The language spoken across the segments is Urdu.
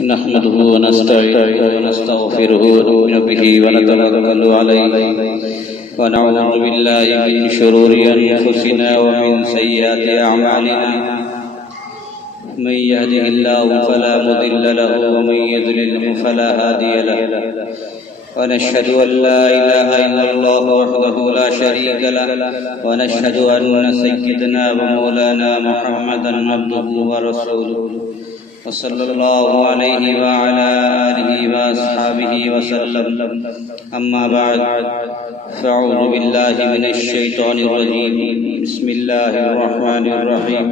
نحمده ونستعينه ونستغفره ونؤمن به ونتوكل عليه ونعوذ بالله من شرور أنفسنا ومن سيئات أعمالنا من يهده الله فلا مضل له ومن يضلله فلا هادي له ونشهد أن لا إله إلا الله وحده لا شريك له ونشهد أن سيدنا ومولانا محمدا عبده ورسوله وصلى الله عليه وعلى آله وأصحابه وسلم أما بعد فأعوذ بالله من الشيطان الرجيم بسم الله الرحمن الرحيم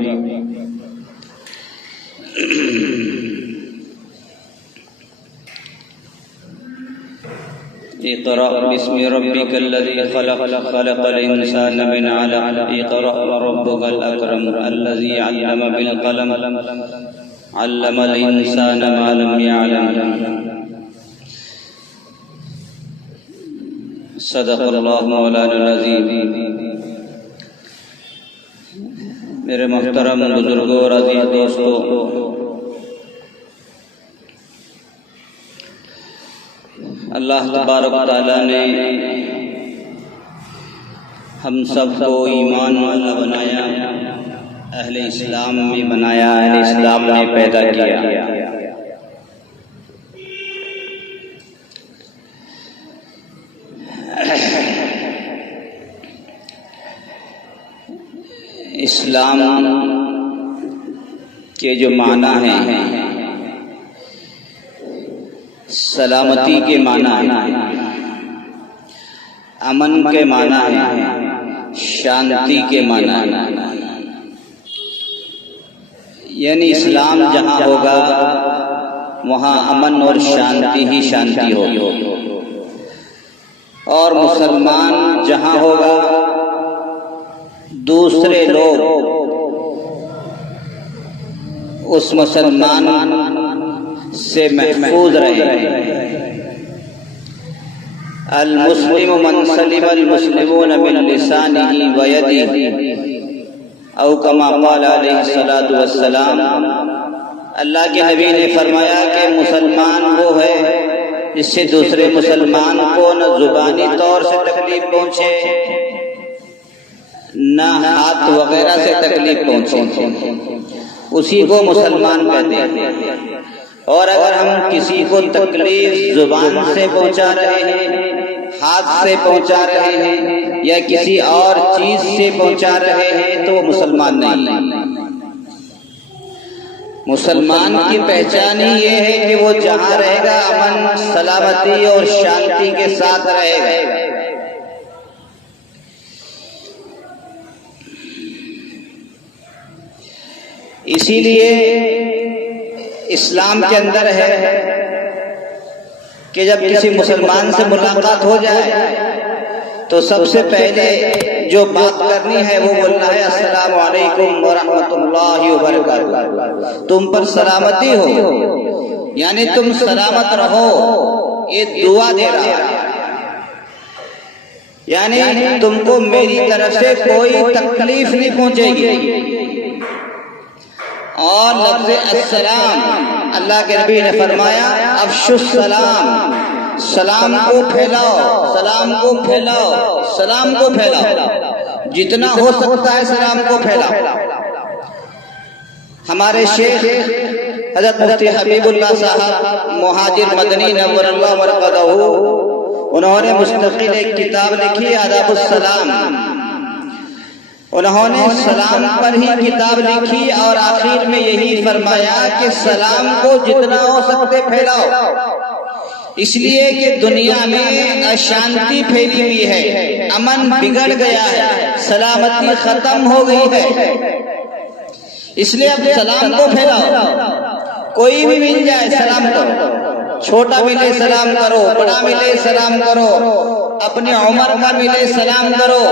اقرأ باسم ربك الذي خلق خلق الإنسان من علق اقرأ وربك الأكرم الذي علم بالقلم علم الإنسان ما لم يعلم صدق اللہ مولانا العظیم۔ میرے محترم بزرگوں اور عزیز دوستوں، اللہ تبارک و تعالیٰ نے ہم سب کو ایمان والا بنایا، اہل اسلام میں بنایا، اہل اسلام میں پیدا کیا۔ اسلام کے جو معنی ہیں، سلامتی کے معنی ہیں، امن کے معنی ہیں، شانتی کے معنی ہیں۔ یعنی اسلام جہاں ہوگا وہاں امن اور شانتی ہی شانتی ہوگی، اور مسلمان جہاں ہوگا دوسرے لوگ اس مسلمان سے محفوظ رہے۔ المسلم من سلم المسلمون من لسانه ويده او کما قال علیہ الصلوۃ والسلام۔ اللہ کے نبی نے فرمایا کہ مسلمان وہ ہے جس سے دوسرے مسلمان کو نہ زبانی طور سے تکلیف پہنچے نہ ہاتھ وغیرہ سے تکلیف پہنچے، اسی کو مسلمان کہتے ہیں۔ اور اگر ہم کسی کو تکلیف زبان سے پہنچا رہے ہیں، ہاتھ سے پہنچا رہے ہیں یا کسی اور چیز سے پہنچا رہے ہیں تو وہ مسلمان نہیں ہے۔ مسلمان کی پہچان ہی یہ ہے کہ وہ جہاں رہے گا امن، سلامتی اور شانتی کے ساتھ رہے گا۔ اسی لیے اسلام کے اندر ہے کہ جب کسی مسلمان سے ملاقات ہو جائے تو سب سے پہلے جو بات کرنی ہے وہ بولنا ہے السلام علیکم ورحمۃ اللہ وبرکاتہ، تم پر سلامتی ہو، یعنی تم سلامت رہو، یہ دعا دے رہا ہے، یعنی تم کو میری طرف سے کوئی تکلیف نہیں پہنچے گی۔ اور لفظ السلام، اللہ کے نبی نے فرمایا افشوا السلام، سلام کو پھیلاؤ، سلام کو پھیلاؤ، سلام کو پھیلاؤ، جتنا ہو سکتا ہے سلام کو پھیلاؤ۔ ہمارے شیخ حضرت مفتی حبیب اللہ صاحب مہاجر مدنی نور اللہ مرقدہ، انہوں نے مستقل ایک کتاب لکھی آداب السلام۔ انہوں نے سلام پر ہی کتاب لکھی اور آخر میں یہی فرمایا کہ سلام کو جتنا ہو سکتے پھیلاؤ، اس لیے کہ دنیا میں اشانتی پھیلی ہوئی ہے، امن بگڑ گیا ہے، سلامتی ختم ہو گئی ہے، اس لیے اب سلام کو پھیلاؤ۔ کوئی بھی مل جائے سلام کرو، چھوٹا ملے سلام کرو، بڑا ملے سلام کرو، اپنے عمر کا ملے سلام کرو،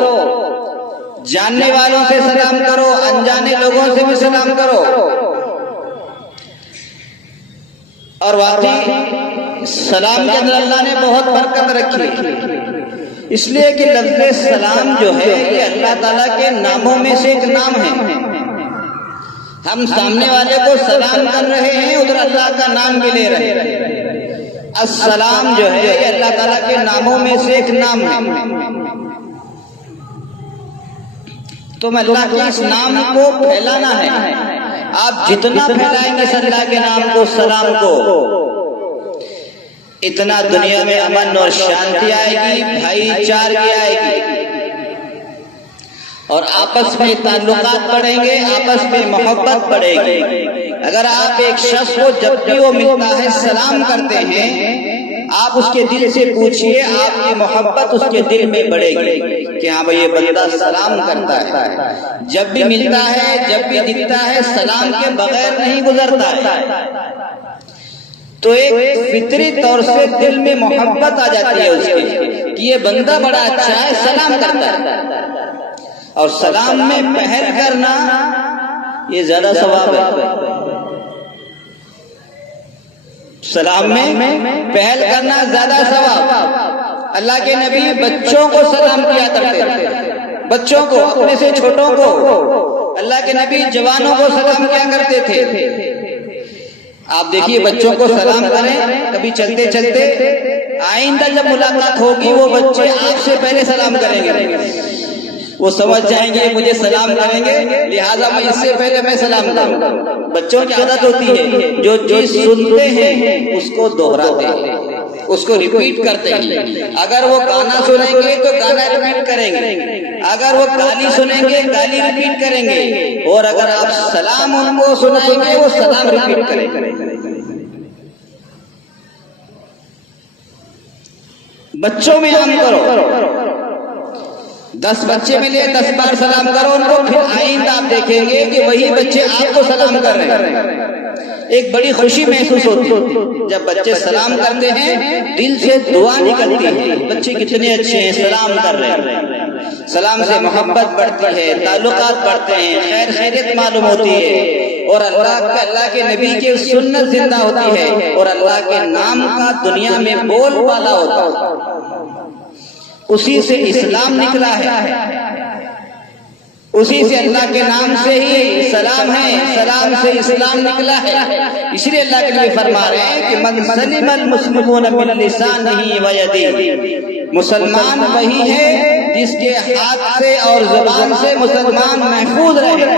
جاننے والوں سے سلام کرو، انجانے لوگوں سے بھی سلام کرو۔ اور واقعی سلام کے اندر اللہ نے بہت برکت رکھی، اس لیے کہ لفظ سلام جو ہے یہ اللہ تعالیٰ کے ناموں میں سے ایک نام ہے۔ ہم سامنے والے کو سلام کر رہے ہیں، ادھر اللہ کا نام بھی لے رہے ہیں۔ السلام جو ہے یہ اللہ تعالیٰ کے ناموں میں سے ایک نام ہے۔ تو اللہ کے اس نام کو پھیلانا ہے۔ آپ جتنا پھیلائیں گے اللہ کے نام کو، سلام کو، اتنا دنیا میں امن اور شانتی آئے گی، بھائی چارگی آئے گی، اور آپس میں تعلقات بڑھیں گے، آپس میں محبت بڑھے گی۔ اگر آپ ایک شخص کو جب بھی وہ ملتا ہے سلام کرتے ہیں، آپ اس کے دل سے پوچھئے، آپ کی محبت اس کے دل میں بڑھے گی کہ ہاں بھائی یہ بندہ سلام کرتا ہے، جب بھی ملتا ہے، جب بھی دکھتا ہے، سلام کے بغیر نہیں گزرتا ہے۔ تو ایک فطری طور سے دل میں محبت آ جاتی ہے اس کی کہ یہ بندہ بڑا اچھا ہے، سلام کرتا ہے۔ اور سلام میں پہل کرنا یہ زیادہ ثواب ہے۔ سلام میں پہل کرنا زیادہ ثواب۔ اللہ کے نبی بچوں کو سلام کیا کرتے تھے، بچوں کو، اپنے سے چھوٹوں کو۔ اللہ کے نبی جوانوں کو سلام کیا کرتے تھے۔ آپ دیکھیے بچوں کو سلام کریں، کبھی چلتے چلتے آئندہ جب ملاقات ہوگی وہ بچے آپ سے پہلے سلام کریں گے، وہ سمجھ جائیں گے مجھے سلام کریں گے، لہٰذا میں اس سے پہلے میں سلام کروں گا۔ بچوں کی عادت ہوتی ہے جو چیز سنتے ہیں اس کو دوہراتے ہیں، اس کو ریپیٹ کرتے ہیں۔ اگر وہ گانا سنیں گے تو گانا ریپیٹ کریں گے، اگر وہ گالی سنیں گے گالی ریپیٹ کریں گے، اور اگر آپ سلام ان کو سنائیں گے وہ سلام ریپیٹ کریں گے۔ بچوں میں عام کرو، 10 بچے ملے 10 بار سلام کرو ان کو، پھر آئندہ آپ دیکھیں گے کہ وہی بچے آپ کو سلام کر رہے ہیں۔ ایک بڑی خوشی محسوس ہوتی ہے جب بچے سلام کرتے ہیں، دل سے دعا نکلتی ہے، بچے کتنے اچھے ہیں، سلام کر رہے ہیں۔ سلام سے محبت بڑھتی ہے، تعلقات بڑھتے ہیں، خیر خیریت معلوم ہوتی ہے، اور اللہ کے نبی کی سنت زندہ ہوتی ہے، اور اللہ کے نام کا دنیا میں بول بالا ہوتا ہے۔ اسی سے اسلام نکلا ہے، اسی سے اللہ کے نام سے ہی سلام ہے، سلام سے اسلام نکلا ہے۔ اس لیے اللہ کے نبی فرما رہے ہیں کہ من سلم المسلمون من لسانہ و یدہ، مسلمان وہی ہے جس کے ہاتھ سے اور زبان سے مسلمان محفوظ رہے۔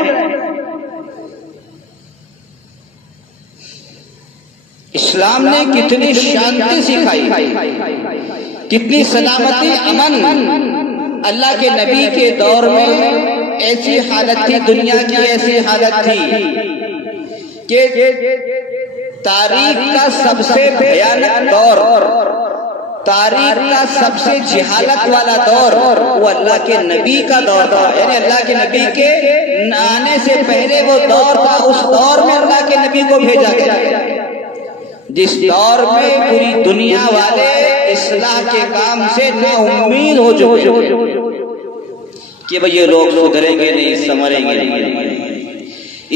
اسلام نے کتنی شانتی سکھائی، کتنی سلامتی، امن۔ اللہ کے نبی کے دور میں ایسی حالت تھی، دنیا کی ایسی حالت تھی کہ تاریخ کا سب سے بھیانک دور، تاریخ کا سب سے جہالت والا دور وہ اللہ کے نبی کا دور تھا۔ یعنی اللہ کے نبی کے آنے سے پہلے وہ دور تھا، اس دور میں اللہ کے نبی کو بھیجا گیا، جس دور میں پوری دنیا والے اصلاح کے کام سے نا امید ہو چکے کہ بھئی یہ لوگ سدھریں گے نہیں، سنوریں گے نہیں۔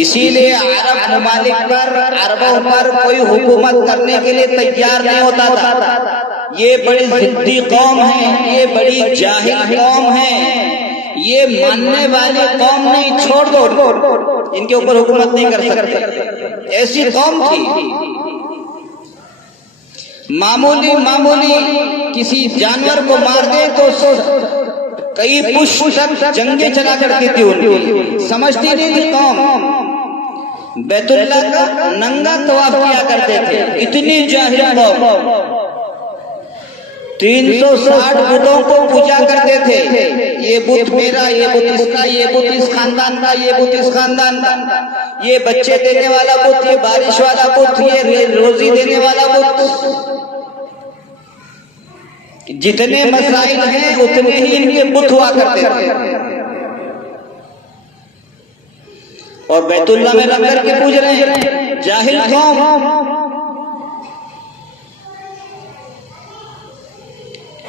اسی لیے عرب ممالک پر، عربوں پر کوئی حکومت کرنے کے لیے تیار نہیں ہوتا تھا۔ یہ بڑی ضدی قوم ہے، یہ بڑی جاہل قوم ہے، یہ ماننے والی قوم نہیں، چھوڑ دو، ان کے اوپر حکومت نہیں کر سکتے، ایسی قوم تھی۔ معمولی کسی جانور کو مار دے تو کئی پش تک جنگیں چلا کرتی تھی، ان کی سمجھتی نہیں تھی قوم۔ بیت اللہ کا ننگا طواف کیا کرتے تھے، اتنی جاہل قوم۔ 360 بتوں کو پوجا کرتے تھے، یہ بت میرا، یہ بت اس کا، یہ بت اس خاندان کا، یہ بت اس خاندان کا، یہ بچے دینے والا بت، یہ بارش والا بت، یہ روزی دینے والا بت۔ جتنے مسائل ہیں اتنے ہی ان کے بت ہوا کرتے تھے، اور بیت اللہ میں رکھ کر کے پوج رہے ہیں، جاہل قوم۔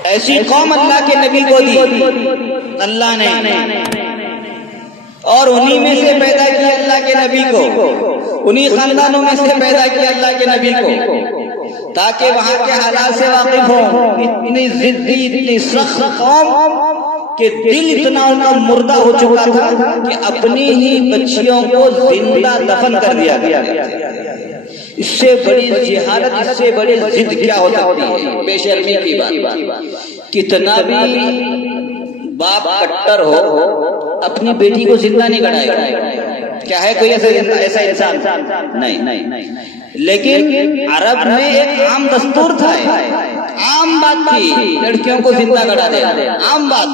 ایسی قوم اللہ کے نبی کو دی اللہ نے، اور انہی میں سے پیدا کیا اللہ کے نبی کو، انہی خاندانوں میں سے پیدا کیا اللہ کے نبی کو، تاکہ وہاں کے حالات سے واقف ہوں۔ اتنی ضدی، اتنی سخت قوم کہ دل اتنا ان کا مردہ ہو چکا تھا کہ اپنی ہی بچیوں کو زندہ دفن کر دیا گیا۔ اس سے بڑی جہالت، اس سے بڑی ضد کیا ہو سکتی ہے؟ بے شرمی کی بات۔ کتنا بھی باپ کٹر ہو اپنی بیٹی کو زندہ نہیں گڑائے گا۔ کیا ہے کوئی ایسا انسان؟ نہیں۔ لیکن عرب میں ایک عام دستور تھا، عام بات تھی لڑکیوں کو زندہ گڑا دینا، عام بات۔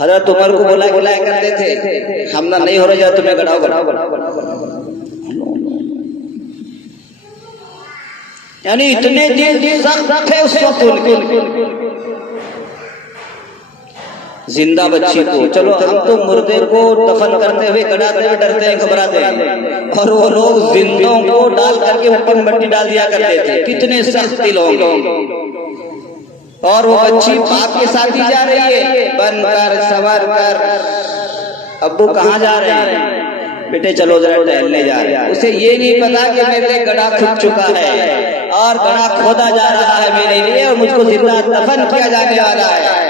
حضرت عمر کو بلایا کرتے تھے، ہم نہ نہیں ہو رہا جا تمہیں گڑاؤ۔ یعنی اتنے دل سخت تھے اس وقت ان کے۔ زندہ بچی کو چلو ہم تو مردے کو دفن کرتے ہوئے گڑاتے ہوئے ڈرتے ہیں، گھبراتے ہیں، اور وہ لوگ زندوں کو ڈال کر کے اوپر مٹی ڈال دیا کرتے تھے۔ کتنے سخت دل ہوں گے۔ اور وہ بچی باپ کے ساتھ ہی جا رہی ہے، بن کر سنور کر، ابو کہاں جا رہے ہیں؟ بیٹے چلو ذرا ٹہلنے جا رہے ہیں۔ اسے یہ نہیں پتا کہ میرے گڑھا کھد چکا ہے اور گڑھا کھودا جا رہا ہے میرے لیے، اور مجھ کو زندہ دفن کیا جانے والا ہے۔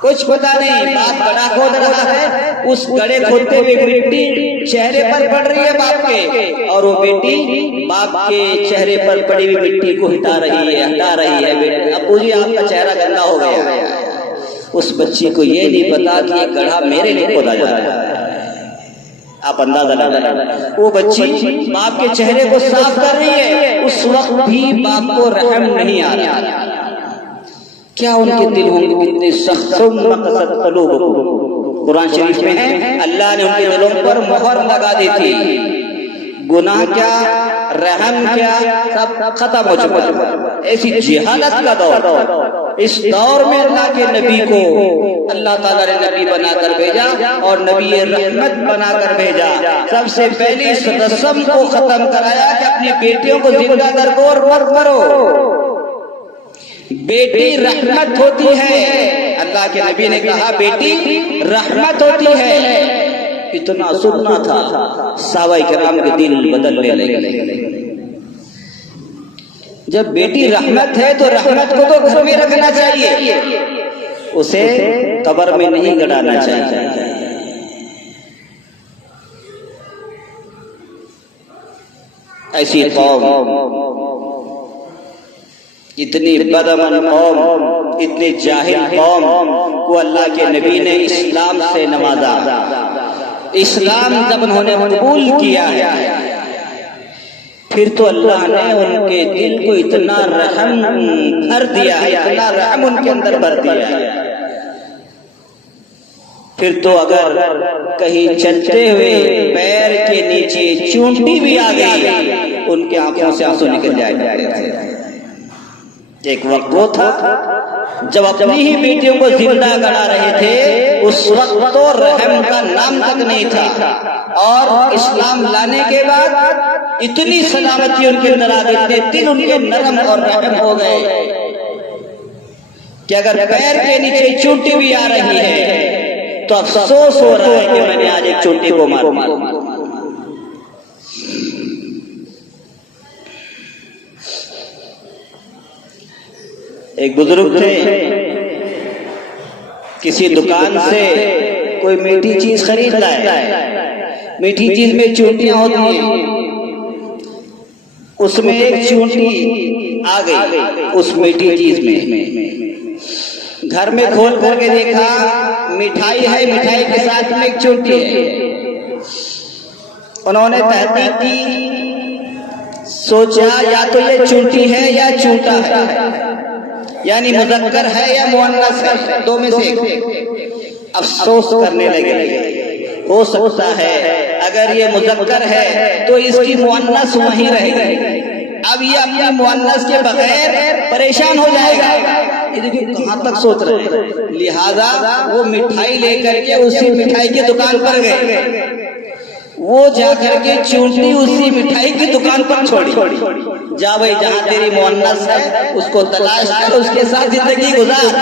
کچھ پتا نہیں، باپ گڑھا کھود رہا ہے، اس گڑھے کھودتے ہوئے مٹی چہرے پر پڑ رہی ہے باپ کے، اور وہ بیٹی باپ کے چہرے پر پڑی ہوئی مٹی کو ہٹا رہی ہے۔ بیٹے ابو جی آپ کا چہرہ گندا ہو گیا ہے۔ اس بچی کو یہ نہیں پتا کہ یہ گڑھا میرے لیے کھودا جا رہا ہے۔ آپ اندازہ لگائیں، وہ بچی باپ کے چہرے کو صاف کر رہی ہے، اس وقت بھی باپ کو رحم نہیں آ رہا۔ کیا ان کے دل ہوں گے کتنے سخت؟ قسد قلوبہم، قرآن شریف میں ہے اللہ نے ان کے دلوں پر مہر لگا دی تھی۔ گناہ کیا، رحم کیا، سب ختم ہو چکا۔ ایسی جہالت کا دور، اس دور میں اللہ کے نبی کو اللہ تعالیٰ نے نبی بنا کر بھیجا اور نبی رحمت بنا کر بھیجا۔ سب سے پہلی اس رسم کو ختم کرایا کہ اپنی بیٹیوں کو زندہ درگور مت کرو۔ بیٹی رحمت ہوتی ہے، اللہ کے نبی نے کہا بیٹی رحمت ہوتی ہے۔ اتنا سننا تھا، صحابہ کرام کے دل بدلنے لگے۔ جب بیٹی رحمت ہے تو رحمت کو تو گھر میں رکھنا چاہیے، اسے قبر میں نہیں گڑانا چاہیے۔ ایسی قوم، اتنی بدعمل قوم، اتنی جاہل قوم کو اللہ کے نبی نے اسلام سے نوازا۔ اسلام جب انہوں نے قبول کیا ہے، پھر تو اللہ نے ان کے دل کو اتنا رحم بھر دیا ہے، اتنا رحم ان کے اندر بھر دیا ہے۔ پھر تو اگر کہیں چلتے ہوئے پیر کے نیچے چونٹی بھی آ گئی، ان کے آنکھوں سے آنسو نکل جائے۔ ایک وقت وہ تھا جب اپنی ہی بیٹیوں کو زندہ گڑا رہے تھے، اس وقت تو رحم کا نام تک نہیں تھا، اور اسلام لانے کے بعد اتنی سلامتی ان کے اندر آ گئی، اتنے دل ان کے نرم اور رحم ہو گئے کہ اگر پیر کے نیچے چونٹی بھی آ رہی ہے تو افسوس ہو رہا ہے کہ میں نے آج ایک چونٹی کو مار دیا۔ ایک بزرگ تھے، کسی دکان سے کوئی میٹھی چیز خرید لائے۔ میٹھی چیز میں چونٹیاں ہوتی ہیں، اس میں ایک چونٹی آ گئی اس میٹھی چیز میں۔ گھر میں کھول کر کے دیکھا مٹھائی ہے، مٹھائی کے ساتھ میں ایک چونٹی ہے۔ انہوں نے تحقیق کی، سوچا یا تو یہ چونٹی ہے یا چونٹا ہے، یعنی مذکر ہے یا مؤنث ہے، دو میں سے ایک۔ افسوس کرنے لگے، ہو سکتا ہے اگر یہ مذکر ہے تو اس کی مؤنث وہیں رہے گی، اب یہ اپنے مؤنث کے بغیر پریشان ہو جائے گا۔ یہ دیکھیں کہاں تک سوچ رہے ہیں۔ لہذا وہ مٹھائی لے کر کے اسی مٹھائی کی دکان پر گئے، وہ جا کر کے چونٹی اسی مٹھائی کی دکان پر چھوڑی۔ جا بھائی جہاں تیری مؤنث ہے اس کو تلاش کر، اس کے ساتھ زندگی گزار۔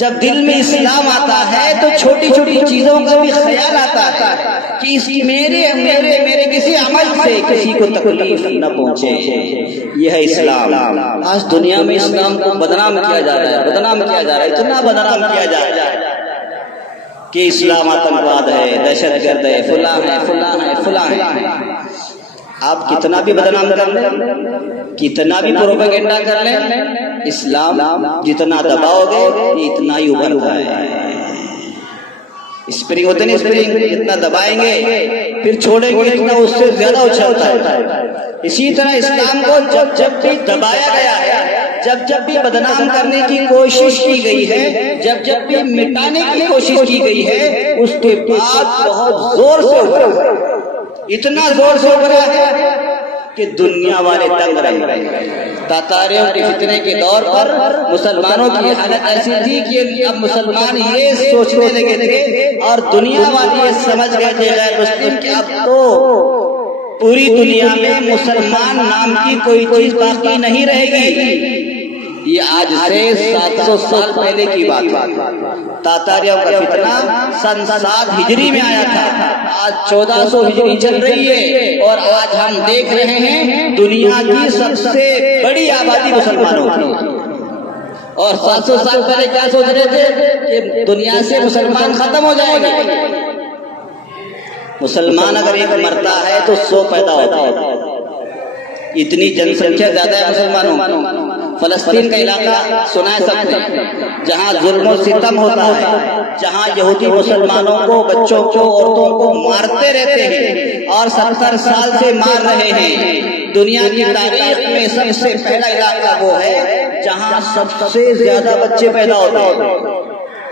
جب دل میں اسلام آتا ہے تو چھوٹی چھوٹی چیزوں کا بھی خیال آتا ہے۔ کہ میرے کسی عمل سے کسی کو تکلیف نہ پہنچے. یہ ہے اسلام. آج دنیا میں اسلام کو بدنام کیا جا رہا ہے, اتنا بدنام کیا جا رہا ہے کہ اسلام آتنکواد ہے, دہشت گرد ہے, فلاں ہے. آپ کتنا بھی بدنام کر لیں, کتنا بھی پروپیگنڈا کر لیں, اسلام جتنا دباؤ گے یہ اتنا ہی ابھرتا ہے. اسپرنگ ہوتے نہیں, اسپرنگ جتنا دبائیں گے پھر چھوڑیں گے اتنا اس سے زیادہ اچھلتا ہے. اسی طرح اسلام کو جب بھی دبایا گیا ہے, جب بھی بدنام کرنے کی کوشش کی گئی ہے, جب بھی مٹانے کی کوشش کی گئی ہے, اس کے بعد بہت زور سے ابھرا, اتنا زور سے ابھرا ہے کہ دنیا والے دنگ رہے. تاتاریوں کے فتنے کے دور پر مسلمانوں کی حالت ایسی تھی کہ اب مسلمان یہ سوچنے لگے تھے اور دنیا والے یہ سمجھ گئے تھے غیر مسلم کہ اب تو پوری دنیا میں مسلمان نام کی کوئی چیز باقی نہیں رہے گی. یہ آج سے 700 سال پہلے کی بات. تاتاریوں کا فتنہ سن 7 ہجری میں آیا تھا, آج 1400 ہجری چل رہی ہے اور آج ہم دیکھ رہے ہیں دنیا کی سب سے بڑی آبادی مسلمانوں کی. اور 700 سال پہلے کیا سوچ رہے تھے کہ دنیا سے مسلمان ختم ہو جائیں گے. مسلمان اگر ایک مرتا ہے تو 100 پیدا ہوتا ہے. اتنی جن سنکھیا زیادہ ہے مسلمانوں. فلسطین کا علاقہ سنا ہے سب نے, جہاں ظلم و ستم ہوتا ہے, جہاں یہودی مسلمانوں کو, بچوں کو, عورتوں کو مارتے رہتے ہیں اور 70 سال سے مار رہے ہیں. دنیا کی تاریخ میں سب سے پہلا علاقہ وہ ہے جہاں سب سے زیادہ بچے پیدا ہوتے ہیں.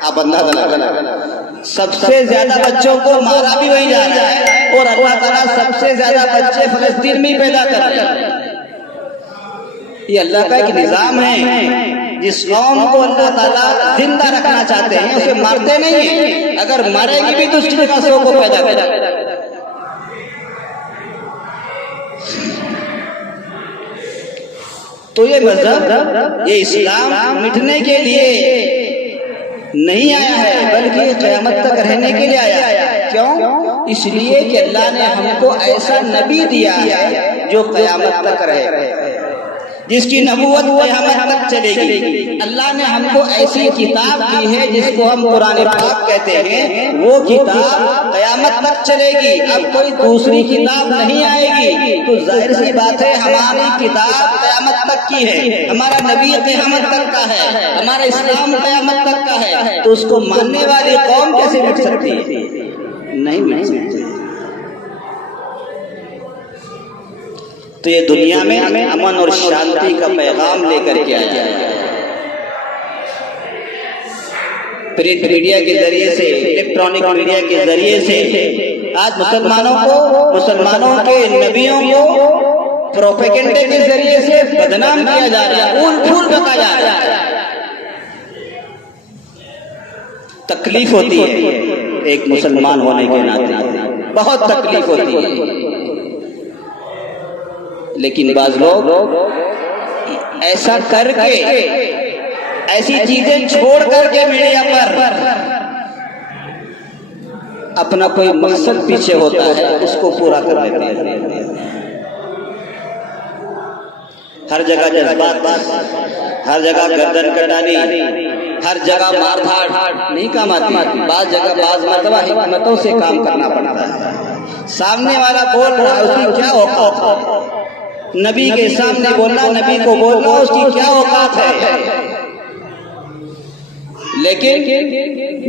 آپ اندازہ لگائیں, سب سے زیادہ بچوں کو مارا بھی وہی جا رہا ہے اور اللہ تعالیٰ سب سے زیادہ بچے فلسطین میں پیدا کر رہے ہیں. یہ اللہ کا ایک نظام ہے. جس قوم کو اللہ تعالیٰ زندہ رکھنا چاہتے ہیں اسے مارتے نہیں ہیں, اگر مرے گی بھی تو اس کی نسلوں کو پیدا کرے. تو یہ مذہب, یہ اسلام مٹنے کے لیے نہیں آیا ہے بلکہ قیامت تک رہنے کے لیے آیا ہے. کیوں؟ اس لیے کہ اللہ نے ہم کو ایسا نبی دیا ہے جو قیامت تک رہے, جس کی نبوت قیامت تک چلے گی. اللہ نے ہم کو ایسی کتاب دی ہے جس کو ہم قرآن پاک کہتے ہیں, وہ کتاب قیامت تک چلے گی. اب کوئی دوسری کتاب نہیں آئے گی تو ظاہر سی بات ہے ہماری کتاب قیامت تک کی ہے, ہمارا نبی قیامت تک کا ہے, ہمارا اسلام قیامت تک کا ہے. تو اس کو ماننے والی قوم کیسے مٹ سکتی ہے؟ نہیں مٹ سکتی. تو یہ دنیا میں امن اور شانتی کا پیغام لے کر کے آیا ہے. پرنٹ میڈیا کے ذریعے سے, الیکٹرانک میڈیا کے ذریعے سے آج مسلمانوں کے نبیوں کو پروپیگنڈے کے ذریعے سے بدنام کیا جا رہا ہے, پھول بکا جا رہا ہے. تکلیف ہوتی ہے ایک مسلمان ہونے کے ناطے, بہت تکلیف ہوتی ہے. لیکن بعض لوگ ایسا کر کے, ایسی چیزیں چھوڑ کر کے میڈیا پر اپنا کوئی مقصد پیچھے ہوتا ہے اس کو پورا کر لیتے ہیں. ہر جگہ جذبات, ہر جگہ گردن کٹانی, ہر جگہ مار دھاڑ نہیں کام آتی. بعض جگہ بعض مرتبہ حکمتوں سے کام کرنا پڑتا ہے. سامنے والا بول رہا ہے, اس کی کیا اوقات ہے؟ نبی کے سامنے بولنا, نبی کو بولنا, اس کی کیا اوقات ہے؟ لیکن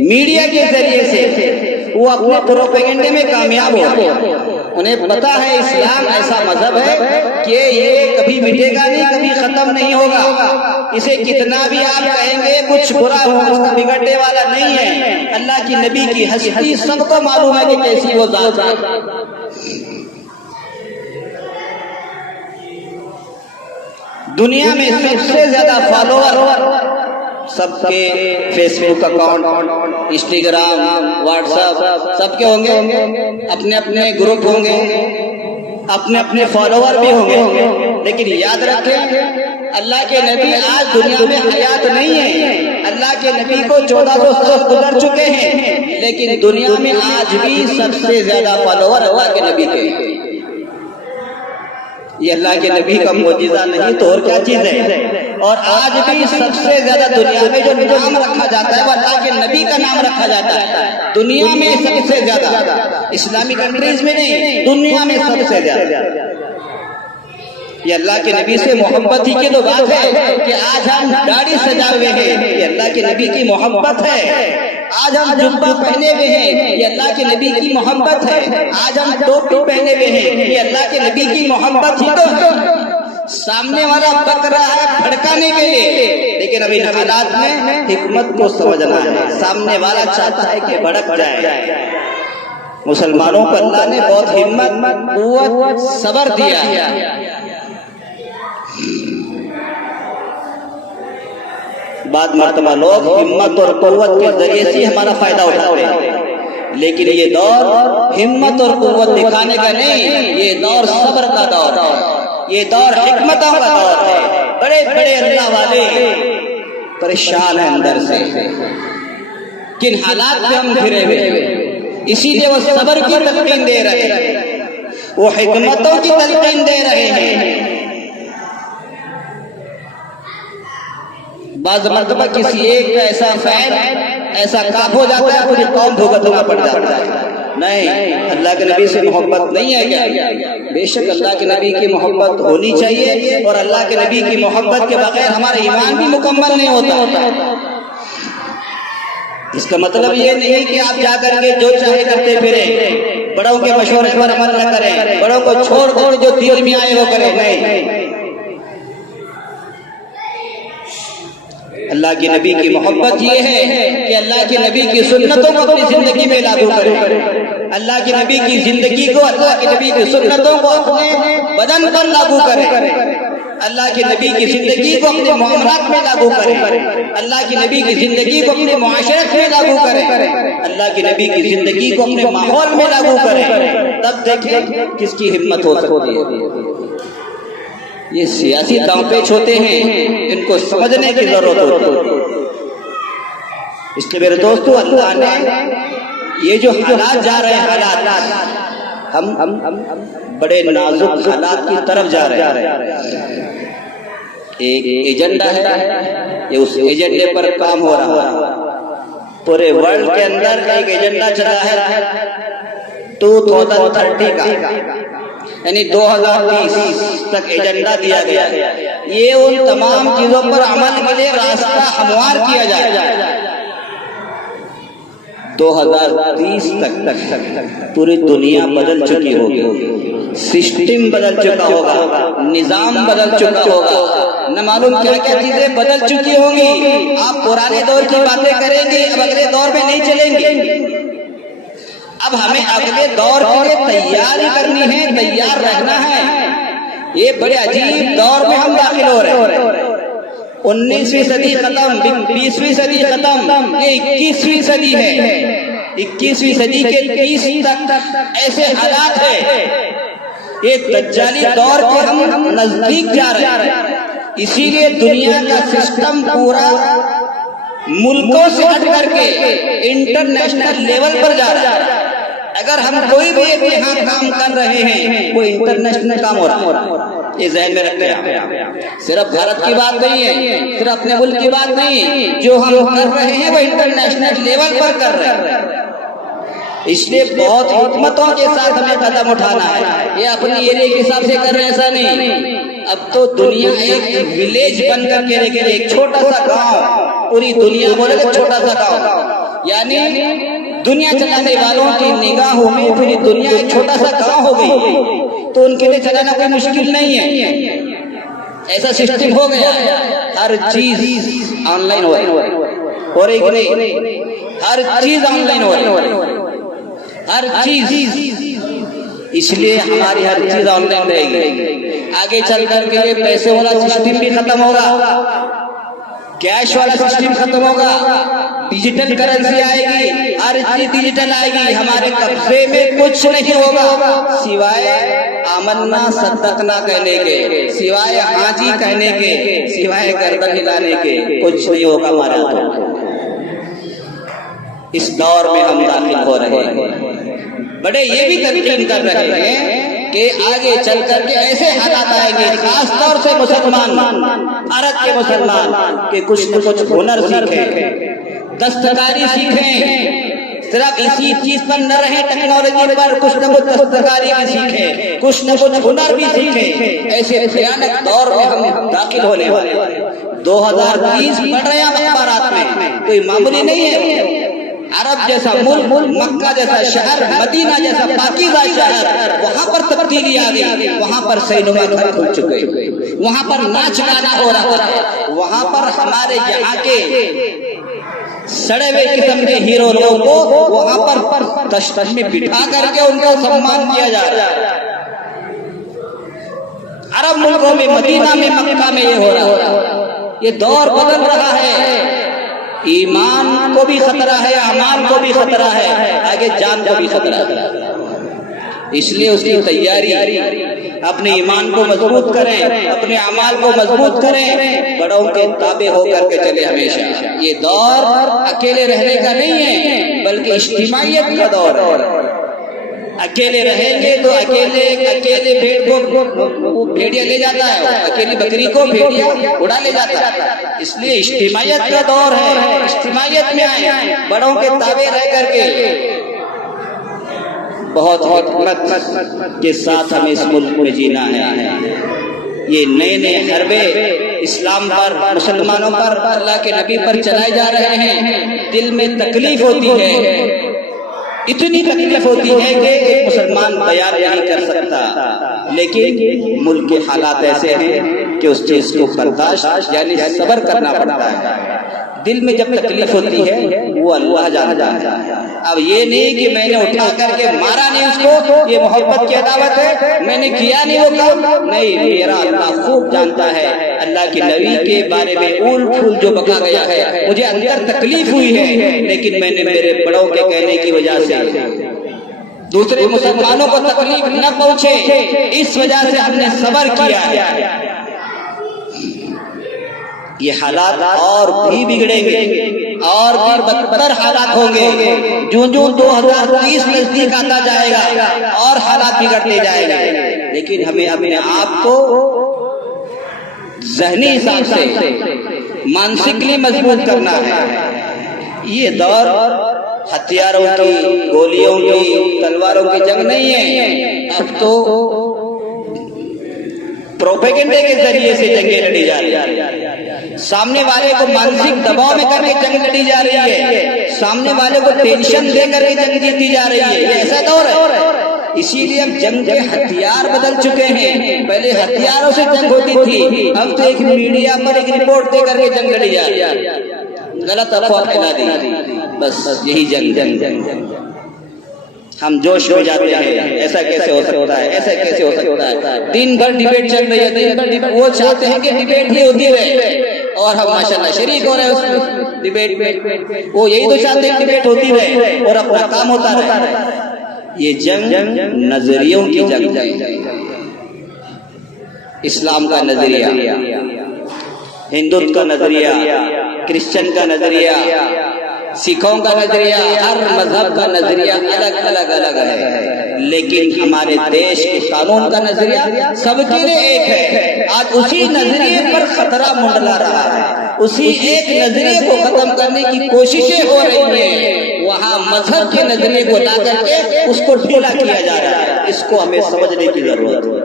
میڈیا کے ذریعے سے وہ اپنے پروپیگنڈے میں کامیاب ہوتے ہیں. انہیں پتا ہے اسلام ایسا مذہب ہے کہ یہ کبھی مٹے گا نہیں, کبھی ختم نہیں ہوگا. اسے کتنا بھی آپ کہیں گے کچھ برا اس کا بگڑنے والا نہیں ہے. اللہ کی نبی کی ہستی سب کو معلوم ہے کہ کیسی وہ ذات ہے. دنیا میں سب سے زیادہ فالوور سب کے فیس بک اکاؤنٹ, انسٹاگرام, واٹس ایپ سب کے ہوں گے, اپنے اپنے گروپ ہوں گے, اپنے اپنے فالوور بھی ہوں گے. لیکن یاد رکھیں اللہ کے نبی آج دنیا میں حیات نہیں ہے. اللہ کے نبی کو 1400 سال گزر چکے ہیں، لیکن دنیا میں آج بھی سب سے زیادہ فالوور اللہ کے نبی کے ہیں۔ یہ اللہ کے نبی کا معجزہ نہیں تو اور کیا چیز ہے؟ اور آج بھی سب سے زیادہ دنیا میں جو نام رکھا جاتا ہے وہ اللہ کے نبی کا نام رکھا جاتا ہے، دنیا میں سب سے زیادہ، اسلامی کنٹریز میں نہیں، دنیا میں سب سے زیادہ۔ یہ اللہ کے نبی سے محبت ہی کی تو بات ہے کہ آج ہم داڑھی سجائے ہوئے ہیں، یہ اللہ کے نبی کی محبت ہے۔ آج ہم جبہ پہنے ہوئے ہیں، یہ اللہ کے نبی کی محبت ہے۔ آج ہم ٹوپی پہنے ہوئے ہیں، یہ اللہ کے نبی کی محبت ہی تو ہے۔ سامنے والا بک رہا ہے بھڑکانے کے لیے، لیکن ابھی حالات میں حکمت کو سمجھنا ہے۔ سامنے والا چاہتا ہے کہ بھڑک جائے۔ مسلمانوں کو اللہ نے بہت ہمت، قوت، صبر دیا۔ بعض مرتبہ لوگ ہمت اور قوت کے ذریعے سے ہمارا فائدہ اٹھاتے ہیں، لیکن یہ دور ہمت اور قوت دکھانے کا نہیں، یہ دور صبر کا دور ہے، یہ دور حکمتوں کا دور ہے۔ بڑے بڑے اللہ والے پریشان ہیں اندر سے، کن حالات میں ہم گھرے ہوئے، اسی لیے وہ صبر کی تلقین دے رہے ہیں، وہ حکمتوں کی تلقین دے رہے ہیں۔ بعض مرتبہ کسی ایک کا ایسا فعل ایسا کام ہو جاتا ہے پوری قوم بھگتنا پڑ جاتا ہے۔ نہیں، اللہ کے نبی سے محبت نہیں ہے کیا؟ بے شک اللہ کے نبی کی محبت ہونی چاہیے، اور اللہ کے نبی کی محبت کے بغیر ہمارا ایمان بھی مکمل نہیں ہوتا۔ اس کا مطلب یہ نہیں کہ آپ جا کر کے جو چاہے کرتے پھریں، بڑوں کے مشورے پر عمل نہ کریں، بڑوں کو چھوڑ کر جو دل میں آئے وہ کریں، نہیں۔ اللہ کے نبی کی محبت یہ ہے کہ اللہ کے نبی کی سنتوں کو اپنی زندگی میں لاگو کریں، اللہ کے نبی کی زندگی کو، اللہ کے نبی کی سنتوں کو اپنے بدن پر لاگو کریں، اللہ کے نبی کی زندگی کو اپنے معاملات میں لاگو کریں، اللہ کے نبی کی زندگی کو اپنے معاشرت میں لاگو کریں، اللہ کے نبی کی زندگی کو اپنے ماحول میں لاگو کریں، تب دیکھیں کس کی ہمت ہو سکتی ہے۔ یہ سیاسی داؤں پیچ ہوتے ہیں، ان کو سمجھنے کی ضرورت ہوتی ہے۔ اس لیے میرے دوستو، اللہ نے یہ جو حالات جا رہے ہیں، حالات ہم بڑے نازک حالات کی طرف جا رہے ہیں۔ ایک ایجنڈا ہے، یہ اس ایجنڈے پر کام ہو رہا ہے۔ پورے ورلڈ کے اندر ایک ایجنڈا چلا ہے 2030 کا، یعنی 2030 تک ایجنڈا دیا گیا ہے۔ یہ ان تمام چیزوں پر عمل کے لیے راستہ ہموار کیا جائے۔ 2030 تک پوری دنیا بدل چکی ہوگی، سسٹم بدل چکا ہوگا، نظام بدل چکا ہوگا، نہ معلوم کیا کیا چیزیں بدل چکی ہوں گی۔ آپ پرانے دور کی باتیں کریں گے، اب اگلے دور میں نہیں چلیں گے۔ اب ہمیں اگلے دور کے لیے تیاری کرنی ہے، تیار رہنا ہے۔ یہ بڑے عجیب دور میں ہم داخل ہو رہے ہیں۔ 19ویں صدی ختم، 20ویں صدی ختم، یہ 21ویں صدی ہے۔ 21ویں صدی کے 30 تک ایسے حالات ہیں، یہ دجالی دور کے ہم نزدیک جا رہے ہیں۔ اسی لیے دنیا کا سسٹم پورا ملکوں سے ہٹ کر کے انٹرنیشنل لیول پر جا رہا ہے۔ اگر ہم کوئی بھی یہاں کام کر رہے ہیں، وہ انٹرنیشنل کام ہو رہا ہے، یہ ذہن میں رکھتے ہیں۔ صرف بھارت کی بات نہیں ہے، صرف اپنے ملک کی بات نہیں، جو ہم کر رہے ہیں وہ انٹرنیشنل لیول پر کر رہے ہیں۔ اس لیے بہت حکمتوں کے ساتھ ہمیں قدم اٹھانا ہے۔ یہ اپنی ایریا کے حساب سے کر رہے ہیں، ایسا نہیں۔ اب تو دنیا ایک ولیج بن کر کے رہ گئی، ایک چھوٹا سا گاؤں، پوری دنیا بولے تو چھوٹا سا گاؤں، یعنی دنیا چلانے والوں کی نگاہوں میں پوری دنیا ایک چھوٹا سا گاؤں ہو گئی، تو ان کے لیے چلانا کوئی مشکل نہیں ہے۔ ایسا سسٹم ہو گیا، ہر چیز آن لائن ہو رہی نہیں، ہر چیز آن لائن ہو رہی، ہر چیز۔ اس لیے ہماری ہر چیز آن لائن رہے گی۔ آگے چل کر کے یہ پیسے والا سسٹم بھی ختم ہوگا، کیش والا سسٹم ختم ہوگا، ڈیجیٹل کرنسی آئے گی، ہر چیز ڈیجیٹل آئے گی۔ ہمارے قبضے میں کچھ نہیں ہوگا سوائے آمنا صدقنا کہنے کے، سوائے ہاں جی کہنے کے، سوائے گردن ہلانے کے کچھ نہیں ہوگا ہمارا تو۔ اس دور میں ہم داخل ہو رہے ہیں، بڑے یہ بھی تلقین کر رہے ہیں کہ آگے چل کر کے ایسے حالات آئیں گے، خاص طور سے مسلمان، بھارت کے مسلمان، کہ کچھ نہ کچھ ہنر سیکھیں، دستکاری سیکھیں، صرف اسی چیز پر نہ رہیں، ٹیکنالوجی پر کچھ نہ کچھ دستکاری بھی سیکھیں، کچھ نہ کچھ ہنر بھی سیکھیں۔ ایسے بھیانک دور میں ہم داخل ہونے والے ہیں۔ 2030 پڑھ رہے ہیں اخبارات میں، کوئی معمولی نہیں ہے۔ عرب جیسا ملک، مکہ جیسا شہر، مدینہ جیسا پاکیزہ شہر، وہاں پر تبدیلی آ گئی، وہاں پر سینما گھر کھل چکے، وہاں پر ناچ گانا ہو رہا ہے، وہاں پر ہمارے یہاں کے سڑے ہوئے قسم کے ہیرو لوگوں کو وہاں پر تشتش میں بٹھا کر کے ان کا سمان کیا جا رہا ہے۔ عرب ملکوں میں، مدینہ میں، مکہ میں یہ ہو رہا ہے۔ یہ دور بدل رہا ہے، ایمان کو بھی خطرہ ہے، اعمال کو بھی خطرہ ہے، آگے جان کو بھی خطرہ ہے۔ اس لیے اس کی تیاری، اپنے ایمان کو مضبوط کریں، اپنے اعمال کو مضبوط کریں، بڑوں کے تابع ہو کر کے چلے ہمیشہ۔ یہ دور اکیلے رہنے کا نہیں ہے بلکہ اجتماعیت کا دور ہے۔ اکیلے رہیں گے تو اکیلے بھیڑ کو بھیڑیا لے جاتا ہے، اکیلی بکری کو بھیڑیا اڑا لے جاتا ہے۔ اس لیے اجتماعیت کا دور ہے، اجتماعیت میں آئیں، بڑوں کے تابع رہ کر کے بہت حکمت کے ساتھ ہمیں اس ملک میں جینا ہے۔ یہ نئے نئے حربے اسلام پر، مسلمانوں پر، اللہ کے نبی پر چلائے جا رہے ہیں، دل میں تکلیف ہوتی ہے، اتنی تکلیف ہوتی ہے کہ ایک مسلمان بیان نہیں کر سکتا، لیکن ملک کے حالات ایسے ہیں کہ اس چیز کو برداشت یعنی صبر کرنا پڑتا ہے۔ دل میں جب تکلیف ہوتی ہے وہ اللہ جانتا ہے۔ اب یہ نہیں کہ میں نے اٹھا کر کے مارا نہیں اس کو، یہ محبت کی عداوت ہے، میں نے کیا نہیں وہ کام، نہیں، میرا اللہ خوب جانتا ہے۔ اللہ کے نبی کے بارے میں اول پھول جو بکا گیا ہے، مجھے اندر تکلیف ہوئی ہے، لیکن میں نے میرے بڑوں کے کہنے کی وجہ سے دوسرے مسلمانوں کو تکلیف نہ پہنچے، اس وجہ سے ہم نے صبر کیا ہے۔ یہ حالات اور بھی بگڑیں گے، اور بھی بدتر حالات ہوں گے، جو 2030 نزدیک آتا جائے گا اور حالات بگڑتے جائیں گے۔ لیکن ہمیں اپنے آپ کو ذہنی حساب سے، مانسکلی مضبوط کرنا ہے۔ یہ دور ہتھیاروں کی، گولیوں کی، تلواروں کی جنگ نہیں ہے، اب تو پروپیگنڈے کے ذریعے سے جنگیں لڑی جا رہی ہے، سامنے والے کو مانسک دباؤ میں کر کے جنگ لڑی جا رہی ہے، سامنے والے کو ٹینشن دے کر کے جنگ جیتی جا رہی ہے۔ یہ ایسا دور ہے، اسی لیے اب جنگ کے ہتھیار بدل چکے ہیں۔ پہلے ہتھیاروں سے جنگ ہوتی تھی، اب تو ایک میڈیا پر ایک رپورٹ دے کر کے جنگ لڑی جا رہی ہے، غلط افواہ پھیلا دی، بس یہی جنگ۔ ہم جوش میں جاتے ہیں، ایسا کیسے ہو سکتا ہے، ایسا کیسے ہو سکتا ہے، دن بھر ڈیبیٹ چل رہی ہے، دن بھر ڈیبیٹ، وہ چاہتے ہیں کہ ڈیبیٹ ہی ہوتی رہے اور ہم ماشاءاللہ شریک ہو رہے ہیں اس ڈیبیٹ میں، وہ یہی تو چاہتے ہیں ڈیبیٹ ہوتی رہے اور اپنا کام ہوتا رہے۔ یہ جنگ نظریوں کی جنگ ہے، اسلام کا نظریہ، ہندوتو کا نظریہ، کرسچن کا نظریہ، سکھوں کا نظریہ، ہر مذہب کا نظریہ الگ ہے، لیکن ہمارے دیش کے قانون کا نظریہ سب کے لیے ایک ہے۔ آج اسی نظریے پر خطرہ منڈلا رہا ہے، اسی ایک نظریے کو ختم کرنے کی کوششیں ہو رہی ہیں، وہاں مذہب کے نظریے کو لا کر کے اس کو ڈھیلا کیا جا رہا ہے۔ اس کو ہمیں سمجھنے کی ضرورت ہے۔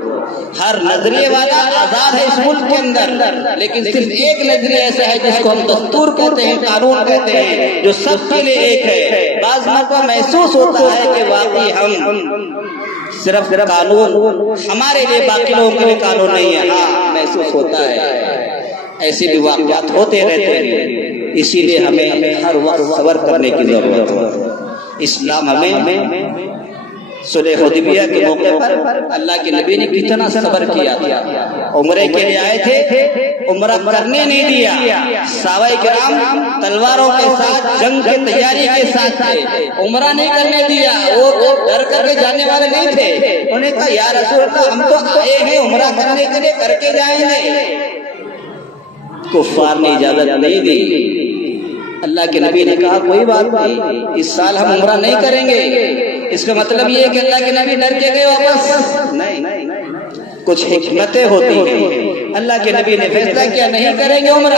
ہر نظریے والا آزاد ہے اس ملک کے اندر، لیکن صرف ایک نظریہ ایسا ہے جس کو ہم دستور کہتے ہیں، قانون کہتے ہیں، جو سب کے لیے ایک ہے۔ بعض مرتبہ محسوس ہوتا ہے کہ واقعی ہم صرف قانون ہمارے لیے، باقی لوگوں کے لیے قانون نہیں ہے، ہاں محسوس ہوتا ہے، ایسے بھی واقعات ہوتے رہتے ہیں۔ اسی لیے ہمیں ہر وقت صبر کرنے کی ضرورت ہے۔ اسلام ہمیں صلح حدیبیہ کے موقع پر اللہ کے نبی نے کتنا صبر کیا تھا۔ عمرے کے لیے آئے تھے، عمرہ کرنے نہیں دیا. صحابہ کرام تلواروں کے ساتھ جنگ کی تیاری کے ساتھ تھے, عمرہ نہیں کرنے دیا. وہ ڈر کر کے جانے والے نہیں تھے. انہوں نے کہا یا رسول اللہ ہم تو آئے ہیں عمرہ کرنے کے لیے, کر کے جائیں گے. کفار نے اجازت نہیں دی. اللہ کے نبی نے کہا کوئی بات نہیں, اس سال ہم عمرہ نہیں کریں گے. اس کا مطلب یہ ہے کہ اللہ کے نبی ڈر کے گئے واپس نہیں. کچھ حکمتیں ہوتی ہیں. اللہ کے نبی نے فیصلہ کیا نہیں کریں گے عمرہ.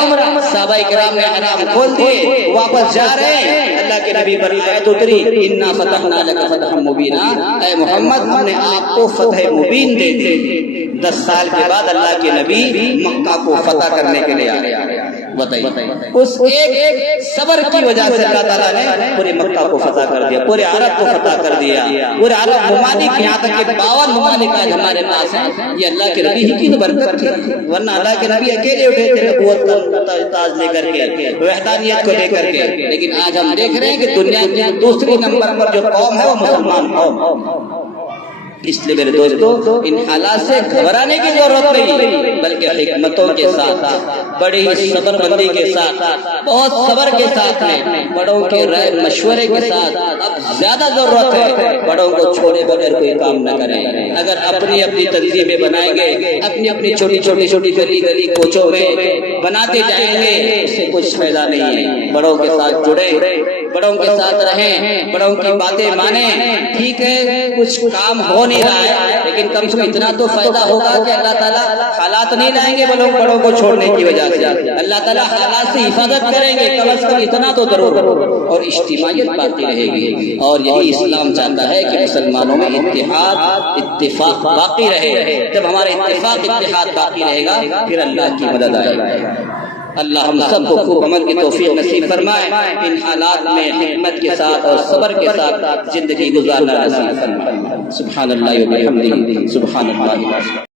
صحابہ کرام نے احرام کھول دیے, واپس جا رہے ہیں. اللہ کے نبی پر آیت اتری انا فتحنا لک فتحا مبینا, اے محمد ہم نے آپ کو فتح مبین دے دی. 10 سال کے بعد اللہ کے نبی مکہ کو فتح کرنے کے لیے آ رہے ہیں. بتائیے اس ایک صبر کی وجہ سے اللہ تعالیٰ نے پورے مکہ کو فتح کر دیا, پورے عرب کو فتح کر دیا. پورے عرب ممالک, یہاں تک کہ 52 ممالک آج ہمارے پاس ہیں, یہ اللہ کے نبی ہی کی برکت تھی. ورنہ اللہ کے نبی اکیلے اٹھے تھے نبوت کا تاج لے کر کے, وحدانیت کو لے کر کے. لیکن آج ہم دیکھ رہے ہیں کہ دنیا کی دوسری نمبر پر جو قوم ہے وہ مسلمان قوم. اس لیے میرے دوستو ان حالات سے گھبرانے کی ضرورت نہیں, بلکہ حکمتوں کے ساتھ, بڑی صبر بندی کے ساتھ, بہت صبر کے ساتھ میں, بڑوں کے رائے مشورے کے ساتھ. اب زیادہ ضرورت ہے بڑوں کو چھوڑے بغیر کوئی کام نہ کریں. اگر اپنی تنظیمیں بنائیں گے, اپنی چھوٹی گلی کوچوں میں بناتے جائیں گے, اس سے کچھ فائدہ نہیں ہے. بڑوں کے ساتھ جڑیں, بڑوں کے ساتھ رہیں, بڑوں کی باتیں مانیں. ٹھیک ہے کچھ کام ہو نہیں رہا ہے, لیکن کم سے کم اتنا تو فائدہ ہوگا کہ اللہ تعالیٰ حالات نہیں لائیں گے بڑوں کو چھوڑنے کی وجہ سے. اللہ تعالیٰ حالات سے حفاظت کریں گے, کم از کم اتنا تو ضرور, اور اجتماعیت باقی رہے گی. اور یہی اسلام چاہتا ہے کہ مسلمانوں میں اتفاق باقی رہے. جب ہمارا اتحاد باقی رہے گا پھر اللہ کی مدد آئے گی. اللہ ہم سب کو خوب عمل کی توفیق نصیب فرمائے. ان حالات میں حکمت کے ساتھ اور صبر کے ساتھ زندگی گزارنا نصیب فرمائے. سبحان اللہ و بحمدہ, سبحان اللہ.